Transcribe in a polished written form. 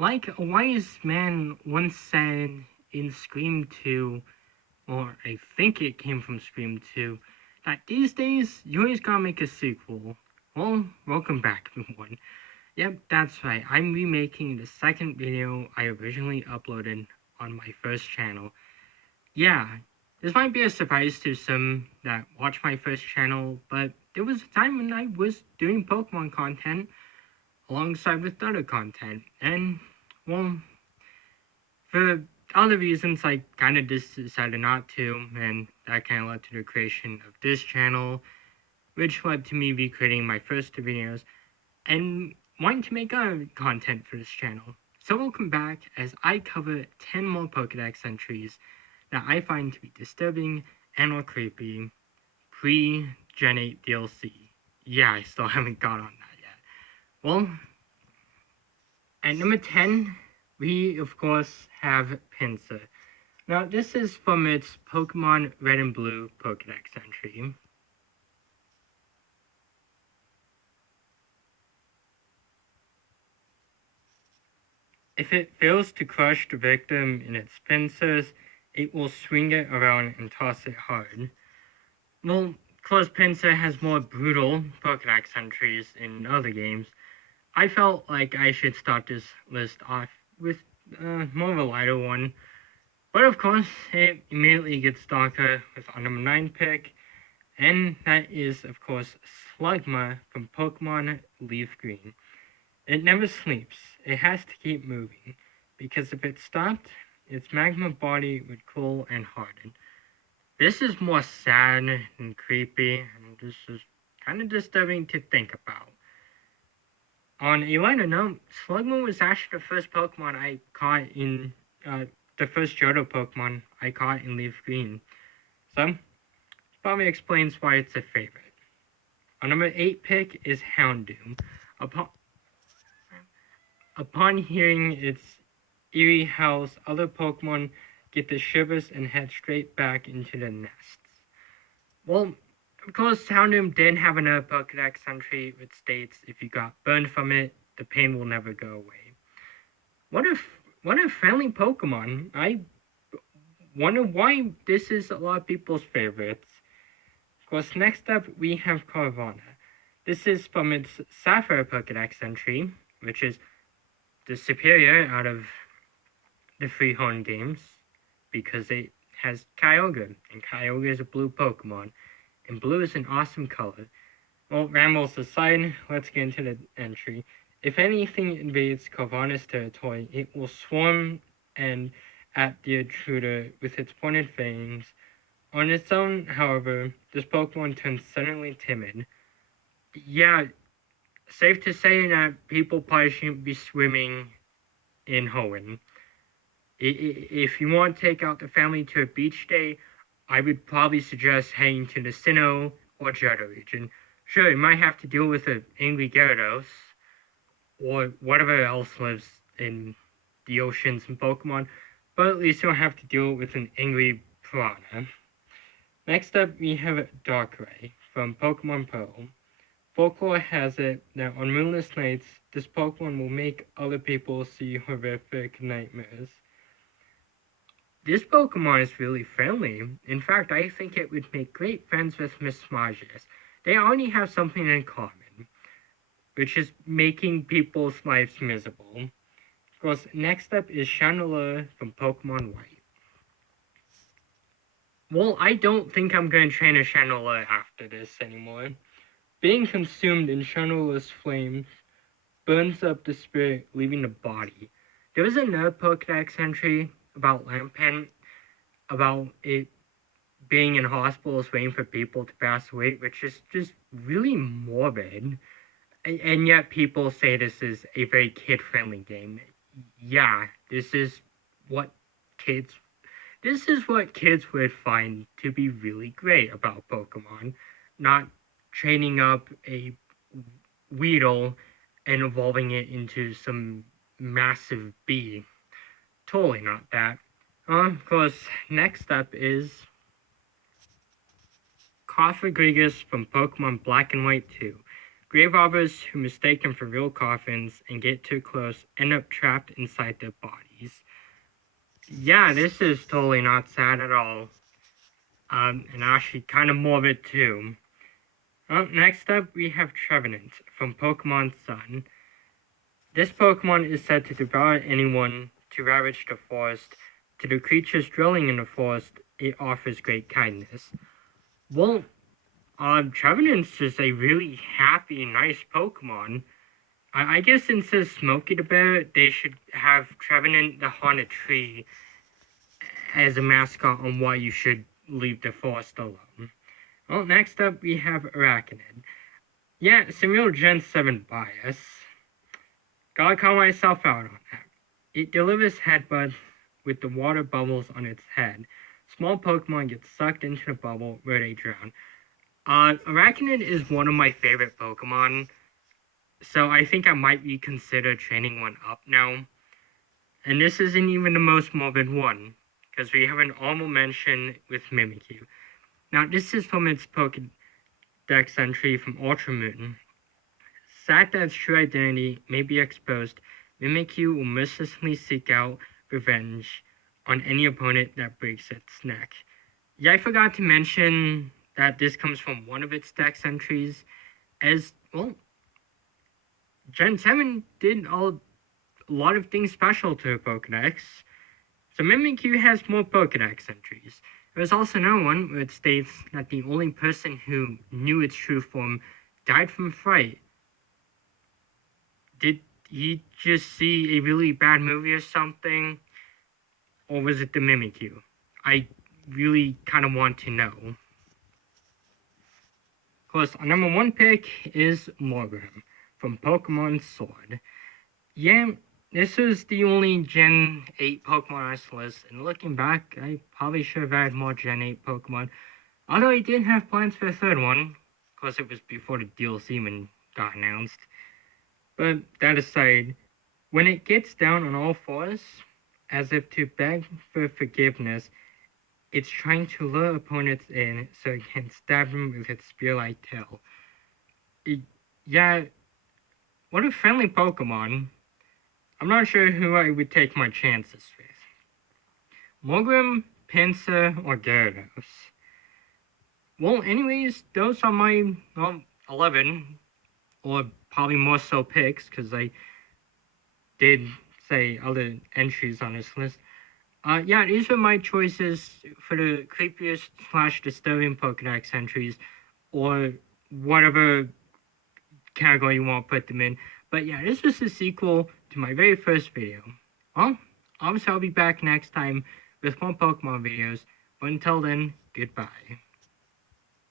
Like a wise man once said in Scream 2, or I think it came from Scream 2, that these days you always gotta make a sequel. Well, welcome back, everyone. Yep, that's right. I'm remaking the second video I originally uploaded on my first channel. Yeah, this might be a surprise to some that watch my first channel, but there was a time when I was doing Pokemon content alongside with other content, and, well, for other reasons, I kind of just decided not to, and that kind of led to the creation of this channel, which led to me recreating my first two videos, and wanting to make other content for this channel. So welcome back as I cover 10 more Pokedex entries that I find to be disturbing and or creepy pre-Gen 8 DLC. Yeah, I still haven't got on that yet. Well, at number 10, we of course have Pincer. Now this is from its Pokemon Red and Blue Pokedex entry. If it fails to crush the victim in its pincers, it will swing it around and toss it hard. Well, of course, Pincer has more brutal Pokedex entries in other games. I felt like I should start this list off with more of a lighter one. But of course, it immediately gets darker with our number 9 pick, and that is, of course, Slugma from Pokemon Leaf Green. It never sleeps. It has to keep moving, because if it stopped, its magma body would cool and harden. This is more sad and creepy, and this is kind of disturbing to think about. On a lighter note, Slugma was actually the first Pokemon I caught in, the first Johto Pokemon I caught in Leaf Green. So, probably explains why it's a favorite. Our number 8 pick is Hound Doom. Upon hearing its eerie howls, other Pokemon get the shivers and head straight back into the nests. Well, of course, Hound Doom did have another Pokedex entry which states if you got burned from it, the pain will never go away. What a friendly Pokemon. I wonder why this is a lot of people's favorites. Of course, next up we have Caravana. This is from its Sapphire Pokedex entry, which is the superior out of the Freehorn games, because it has Kyogre, and Kyogre is a blue Pokemon, and blue is an awesome color. Well, rambles aside, let's get into the entry. If anything invades Caravana's territory, it will swarm and at the intruder with its pointed fangs. On its own, however, this Pokemon turns suddenly timid. Yeah, safe to say that people probably shouldn't be swimming in Hoenn. If you want to take out the family to a beach day, I would probably suggest heading to the Sinnoh or Johto region. Sure, you might have to deal with an angry Gyarados, or whatever else lives in the oceans and Pokemon, but at least you don't have to deal with an angry piranha. Next up, we have Darkrai from Pokemon Pearl. Folklore has it that on moonless nights, this Pokemon will make other people see horrific nightmares. This Pokemon is really friendly. In fact, I think it would make great friends with Miss Smargius. They already have something in common, which is making people's lives miserable. Of course, next up is Chandelure from Pokemon White. Well, I don't think I'm going to train a Chandelure after this anymore. Being consumed in Chandelure's flames burns up the spirit, leaving the body. There was another Pokedex entry about Lampent, about it being in hospitals waiting for people to pass away, which is just really morbid. And yet people say this is a very kid-friendly game. Yeah, this is what kids would find to be really great about Pokemon. Not training up a Weedle and evolving it into some massive bee. Totally not that. Of course, next up is Cofagrigus from Pokemon Black and White 2. Grave robbers who mistake them for real coffins and get too close end up trapped inside their bodies. Yeah, this is totally not sad at all. And actually kind of morbid too. Next up, we have Trevenant from Pokemon Sun. This Pokemon is said to devour anyone, to ravage the forest. To the creatures dwelling in the forest, it offers great kindness. Well, Trevenant's just a really happy, nice Pokemon. I guess instead of Smokey the Bear, they should have Trevenant the Haunted Tree as a mascot on why you should leave the forest alone. Well, next up we have Arachnid. Yeah, some real Gen 7 bias. Gotta call myself out on that. It delivers headbutt with the water bubbles on its head. Small Pokemon get sucked into the bubble where they drown. Arachnid is one of my favorite Pokemon, so I think I might reconsider training one up now. And this isn't even the most morbid one, because we have an honorable mention with Mimikyu. Now, this is from its Pokedex entry from Ultramoon. Sad that its true identity may be exposed, Mimikyu will mercilessly seek out revenge on any opponent that breaks its neck. Yeah, I forgot to mention that this comes from one of its dex entries, as, well, Gen 7 did a lot of things special to Pokedex. So Mimikyu has more Pokedex entries. There was also another one where it states that the only person who knew its true form died from fright. Did he just see a really bad movie or something? Or was it the Mimikyu? I really kind of want to know. Of course, our number 1 pick is Morgrem from Pokemon Sword. Yeah, this was the only Gen 8 Pokemon on this list, and looking back, I probably should have had more Gen 8 Pokemon. Although I did have plans for a third one, of course it was before the DLC even got announced. But that aside, when it gets down on all fours, as if to beg for forgiveness, it's trying to lure opponents in so it can stab them with its spear-like tail. Yeah, what a friendly Pokemon. I'm not sure who I would take my chances with. Morgrem, Pincer, or Gyarados. Well, anyways, those are my 11, or probably more so picks, because I did say other entries on this list. Yeah, these are my choices for the creepiest / disturbing Pokedex entries, or whatever category you want to put them in. But yeah, this was a sequel to my very first video. Well, obviously I'll be back next time with more Pokemon videos, but until then, goodbye.